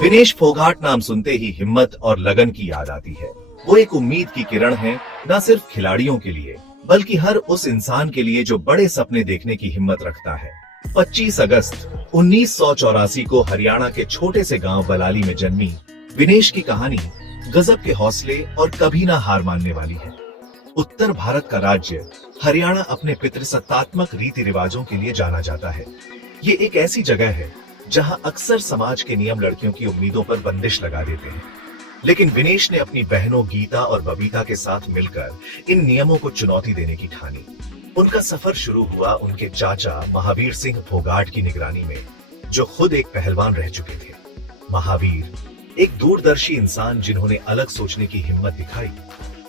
विनेश फोगाट नाम सुनते ही हिम्मत और लगन की याद आती है। वो एक उम्मीद की किरण है, न सिर्फ खिलाड़ियों के लिए बल्कि हर उस इंसान के लिए जो बड़े सपने देखने की हिम्मत रखता है। 25 अगस्त 1984 को हरियाणा के छोटे से गांव बलाली में जन्मी विनेश की कहानी गजब के हौसले और कभी ना हार मानने वाली है। उत्तर भारत का राज्य हरियाणा अपने पितृसत्तात्मक रीति रिवाजों के लिए जाना जाता है। ये एक ऐसी जगह है जहां अक्सर समाज के नियम लड़कियों की उम्मीदों पर बंदिश लगा देते हैं, लेकिन विनेश ने अपनी बहनों गीता और बबीता के साथ मिलकर इन नियमों को चुनौती देने की ठानी। उनका सफर शुरू हुआ उनके चाचा महावीर सिंह फोगाट की निगरानी में, जो खुद एक पहलवान रह चुके थे। महावीर एक दूरदर्शी इंसान जिन्होंने अलग सोचने की हिम्मत दिखाई।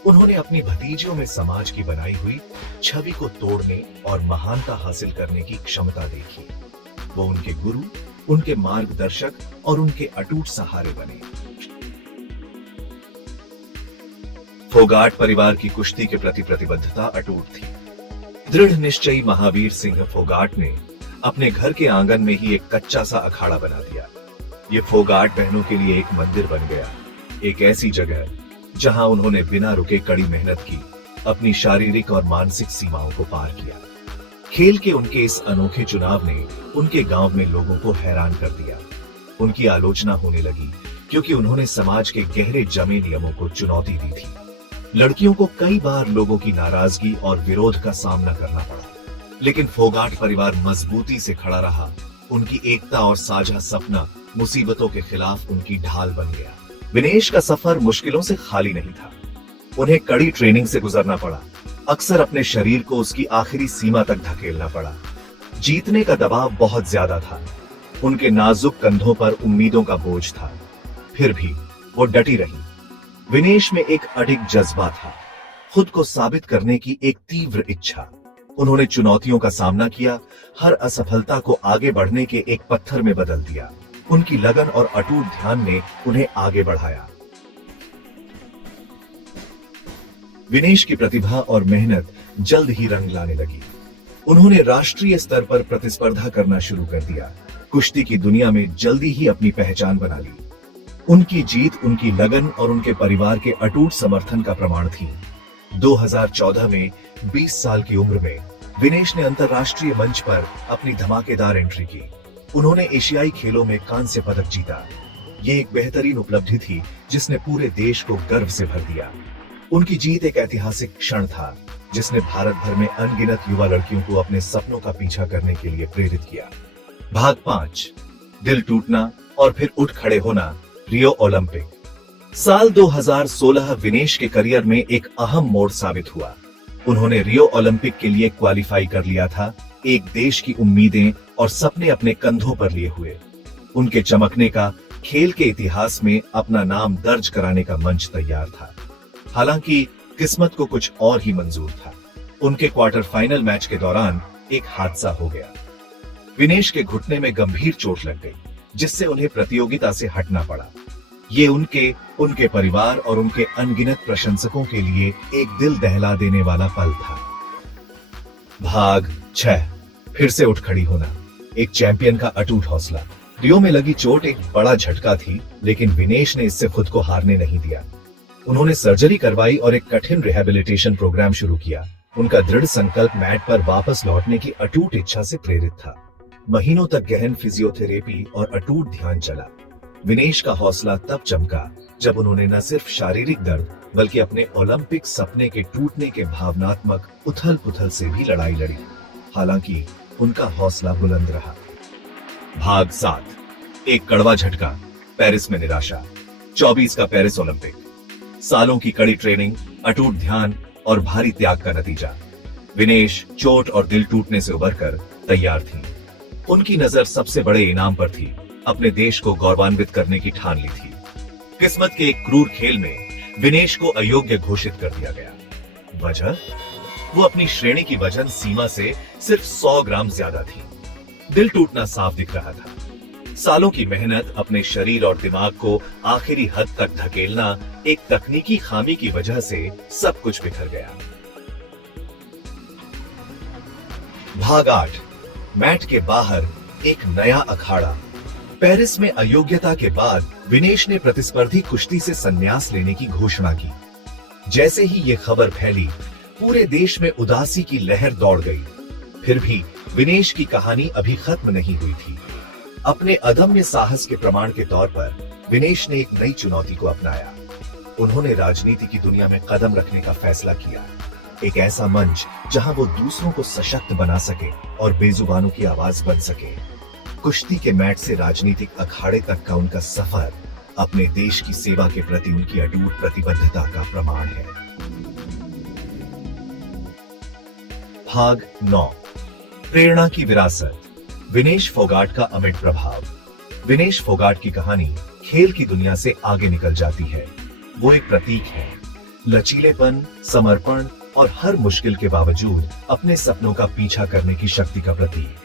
उन्होंने अपनी भतीजियों में समाज की बनाई हुई छवि को तोड़ने और महानता हासिल करने की क्षमता देखी। वो उनके गुरु, उनके मार्गदर्शक और उनके अटूट सहारे बने। फोगाट परिवार की कुश्ती के प्रति प्रतिबद्धता अटूट थी। दृढ़ निश्चयी महावीर सिंह फोगाट ने अपने घर के आंगन में ही एक कच्चा सा अखाड़ा बना दिया। ये फोगाट बहनों के लिए एक मंदिर बन गया, एक ऐसी जगह जहां उन्होंने बिना रुके कड़ी मेहनत की, अपनी शारीरिक और मानसिक सीमाओं को पार किया। खेल के उनके इस अनोखे चुनाव ने उनके गांव में लोगों को हैरान कर दिया। उनकी आलोचना होने लगी क्योंकि उन्होंने समाज के गहरे जमे नियमों को चुनौती दी थी। लड़कियों को कई बार लोगों की नाराजगी और विरोध का सामना करना पड़ा, लेकिन फोगाट परिवार मजबूती से खड़ा रहा। उनकी एकता और साझा सपना मुसीबतों के खिलाफ उनकी ढाल बन गया। विनेश का सफर मुश्किलों से खाली नहीं था। उन्हें कड़ी ट्रेनिंग से गुजरना पड़ा, अक्सर अपने शरीर को उसकी आखिरी सीमा तक धकेलना पड़ा। जीतने का दबाव बहुत ज्यादा था, उनके नाजुक कंधों पर उम्मीदों का बोझ था, फिर भी वो डटी रही। विनेश में एक अडिग जज्बा था, खुद को साबित करने की एक तीव्र इच्छा। उन्होंने चुनौतियों का सामना किया, हर असफलता को आगे बढ़ने के एक पत्थर में बदल दिया। उनकी लगन और अटूट ध्यान ने उन्हें आगे बढ़ाया। विनेश की प्रतिभा और मेहनत जल्द ही रंग लाने लगी। उन्होंने राष्ट्रीय स्तर पर प्रतिस्पर्धा करना शुरू कर दिया। कुश्ती की दुनिया में जल्दी ही अपनी पहचान बना ली। उनकी जीत उनकी लगन और उनके परिवार के अटूट समर्थन का प्रमाण थी। 2014 में 20 साल की उम्र में विनेश ने अंतर्राष्ट्रीय मंच पर अपनी धमाकेदार एंट्री की। उन्होंने एशियाई खेलों में कांस्य पदक जीता। ये एक बेहतरीन उपलब्धि थी जिसने पूरे देश को गर्व से भर दिया। उनकी जीत एक ऐतिहासिक क्षण था जिसने भारत भर में अनगिनत युवा लड़कियों को अपने सपनों का पीछा करने के लिए प्रेरित किया। भाग 5, दिल टूटना और फिर उठ खड़े होना, रियो ओलंपिक। साल 2016 विनेश के करियर में एक अहम मोड़ साबित हुआ। उन्होंने रियो ओलंपिक के लिए क्वालिफाई कर लिया था, एक देश की उम्मीदें और सपने अपने कंधों पर लिए हुए। उनके चमकने का खेल के इतिहास में अपना नाम दर्ज कराने का मंच तैयार था। हालांकि किस्मत को कुछ और ही मंजूर था। उनके क्वार्टर फाइनल मैच के दौरान एक हादसा हो गया। विनेश के घुटने में गंभीर चोट लग गई, जिससे उन्हें प्रतियोगिता से हटना पड़ा। ये उनके परिवार और उनके अनगिनत प्रशंसकों के लिए एक दिल दहला देने वाला पल था। भाग 6, फिर से उठ खड़ी होना, एक चैंपियन का अटूट हौसला। रियो में लगी चोट एक बड़ा झटका थी, लेकिन विनेश ने इससे खुद को हारने नहीं दिया। उन्होंने सर्जरी करवाई और एक कठिन रिहैबिलिटेशन प्रोग्राम शुरू किया। उनका दृढ़ संकल्प मैट पर वापस लौटने की अटूट इच्छा से प्रेरित था। महीनों तक गहन फिजियोथेरेपी और अटूट ध्यान चला। विनेश का हौसला तब चमका जब उन्होंने न सिर्फ शारीरिक दर्द बल्कि अपने ओलंपिक सपने के टूटने के भावनात्मक उथल पुथल से भी लड़ाई लड़ी। हालांकि उनका हौसला बुलंद रहा। भाग 7, एक कड़वा झटका, पेरिस में निराशा। 24 का पेरिस ओलंपिक, सालों की कड़ी ट्रेनिंग, अटूट ध्यान और भारी त्याग का नतीजा। विनेश चोट और दिल टूटने से उबरकर तैयार थी। उनकी नजर सबसे बड़े इनाम पर थी, अपने देश को गौरवान्वित करने की ठान ली थी। किस्मत के एक क्रूर खेल में विनेश को अयोग्य घोषित कर दिया गया। वजह, वो अपनी श्रेणी की वजन सीमा से सिर्फ 100 ग्राम ज्यादा थी। दिल टूटना साफ दिख रहा था। सालों की मेहनत, अपने शरीर और दिमाग को आखिरी हद तक धकेलना, एक तकनीकी खामी की वजह से सब कुछ बिखर गया। भाग 8, मैट के बाहर एक नया अखाड़ा। पेरिस में अयोग्यता के बाद विनेश ने प्रतिस्पर्धी कुश्ती से संन्यास लेने की घोषणा की। जैसे ही ये खबर फैली, पूरे देश में उदासी की लहर दौड़ गई। फिर भी विनेश की कहानी अभी खत्म नहीं हुई थी। अपने अदम्य साहस के प्रमाण के तौर पर विनेश ने एक नई चुनौती को अपनाया। उन्होंने राजनीति की दुनिया में कदम रखने का फैसला किया। एक ऐसा मंच जहां वो दूसरों को सशक्त बना सके और बेजुबानों की आवाज बन सके। कुश्ती के मैट से राजनीतिक अखाड़े तक का उनका सफर अपने देश की सेवा के प्रति उनकी अटूट प्रतिबद्धता का प्रमाण है। भाग 9, प्रेरणा की विरासत, विनेश फोगाट का अमिट प्रभाव। विनेश फोगाट की कहानी खेल की दुनिया से आगे निकल जाती है। वो एक प्रतीक है, लचीलेपन, समर्पण और हर मुश्किल के बावजूद अपने सपनों का पीछा करने की शक्ति का प्रतीक।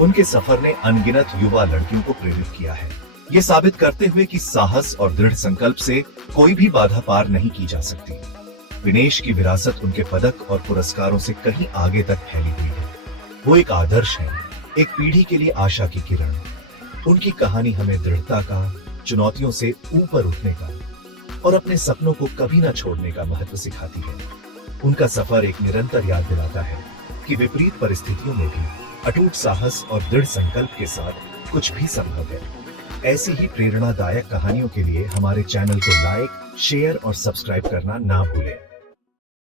उनके सफर ने अनगिनत युवा लड़कियों को प्रेरित किया है, ये साबित करते हुए कि साहस और दृढ़ संकल्प से कोई भी बाधा पार नहीं की जा सकती। विनेश की विरासत उनके पदक और पुरस्कारों से कहीं आगे तक फैली हुई है। वो एक आदर्श है, एक पीढ़ी के लिए आशा की किरण। उनकी कहानी हमें दृढ़ता का, चुनौतियों से ऊपर उठने का और अपने सपनों को कभी न छोड़ने का महत्व सिखाती है। उनका सफर एक निरंतर याद दिलाता है कि विपरीत परिस्थितियों में भी अटूट साहस और दृढ़ संकल्प के साथ कुछ भी संभव है। ऐसी ही प्रेरणादायक कहानियों के लिए हमारे चैनल को लाइक, शेयर और सब्सक्राइब करना ना भूलें।